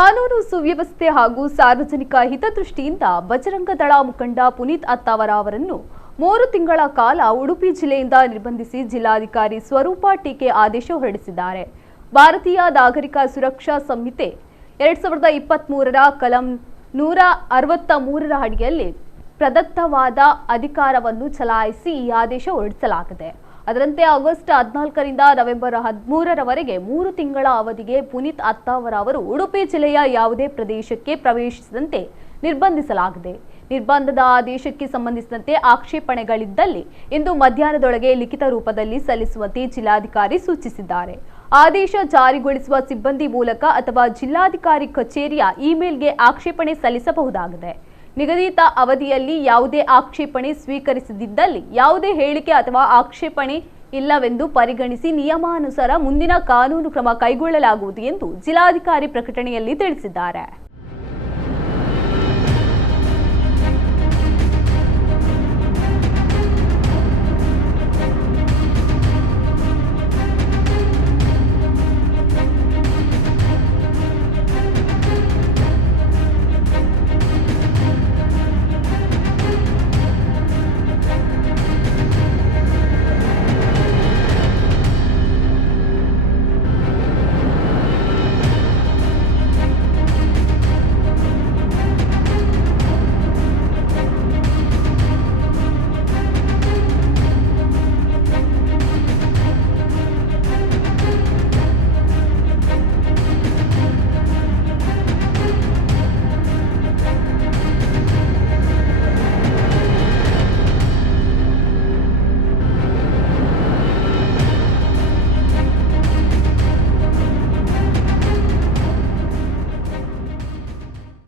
ಕಾನೂನು ಸುವ್ಯವಸ್ಥೆ ಹಾಗೂ ಸಾರ್ವಜನಿಕ ಹಿತದೃಷ್ಟಿಯಿಂದ ಬಜರಂಗ ದಳ ಮುಖಂಡ ಪುನೀತ್ ಅತ್ತಾವರ ಅವರನ್ನು 3 ತಿಂಗಳ ಕಾಲ ಉಡುಪಿ ಜಿಲ್ಲೆಯಿಂದ ನಿರ್ಬಂಧಿಸಿ ಜಿಲ್ಲಾಧಿಕಾರಿ ಸ್ವರೂಪ ಟೀಕೆ ಆದೇಶ ಹೊರಡಿಸಿದ್ದಾರೆ. ಭಾರತೀಯ ನಾಗರಿಕ ಸುರಕ್ಷಾ ಸಂಹಿತೆ 2023ರ ಕಲಂ 163ರ ಅಡಿಯಲ್ಲಿ ಪ್ರದತ್ತವಾದ ಅಧಿಕಾರವನ್ನು ಚಲಾಯಿಸಿ ಈ ಆದೇಶ ಹೊರಡಿಸಲಾಗಿದೆ. ಅದರಂತೆ ಆಗಸ್ಟ್ 14ರಿಂದ ನವೆಂಬರ್ 13ರವರೆಗೆ 3 ತಿಂಗಳ ಅವಧಿಗೆ ಪುನೀತ್ ಅತ್ತಾವರ ಅವರು ಉಡುಪಿ ಜಿಲ್ಲೆಯ ಯಾವುದೇ ಪ್ರದೇಶಕ್ಕೆ ಪ್ರವೇಶಿಸದಂತೆ ನಿರ್ಬಂಧಿಸಲಾಗಿದೆ. ನಿರ್ಬಂಧದ ಆದೇಶಕ್ಕೆ ಸಂಬಂಧಿಸಿದಂತೆ ಆಕ್ಷೇಪಣೆಗಳಿದ್ದಲ್ಲಿ ಇಂದು ಮಧ್ಯಾಹ್ನದೊಳಗೆ ಲಿಖಿತ ರೂಪದಲ್ಲಿ ಸಲ್ಲಿಸುವಂತೆ ಜಿಲ್ಲಾಧಿಕಾರಿ ಸೂಚಿಸಿದ್ದಾರೆ. ಆದೇಶ ಜಾರಿಗೊಳಿಸುವ ಸಿಬ್ಬಂದಿ ಮೂಲಕ ಅಥವಾ ಜಿಲ್ಲಾಧಿಕಾರಿ ಕಚೇರಿಯ ಇಮೇಲ್ಗೆ ಆಕ್ಷೇಪಣೆ ಸಲ್ಲಿಸಬಹುದಾಗಿದೆ. ನಿಗದಿತ ಅವಧಿಯಲ್ಲಿ ಯಾವುದೇ ಆಕ್ಷೇಪಣೆ ಸ್ವೀಕರಿಸದಿದ್ದಲ್ಲಿ ಯಾವುದೇ ಹೇಳಿಕೆ ಅಥವಾ ಆಕ್ಷೇಪಣೆ ಇಲ್ಲವೆಂದು ಪರಿಗಣಿಸಿ ನಿಯಮಾನುಸಾರ ಮುಂದಿನ ಕಾನೂನು ಕ್ರಮ ಕೈಗೊಳ್ಳಲಾಗುವುದು ಎಂದು ಜಿಲ್ಲಾಧಿಕಾರಿ ಪ್ರಕಟಣೆಯಲ್ಲಿ ತಿಳಿಸಿದ್ದಾರೆ.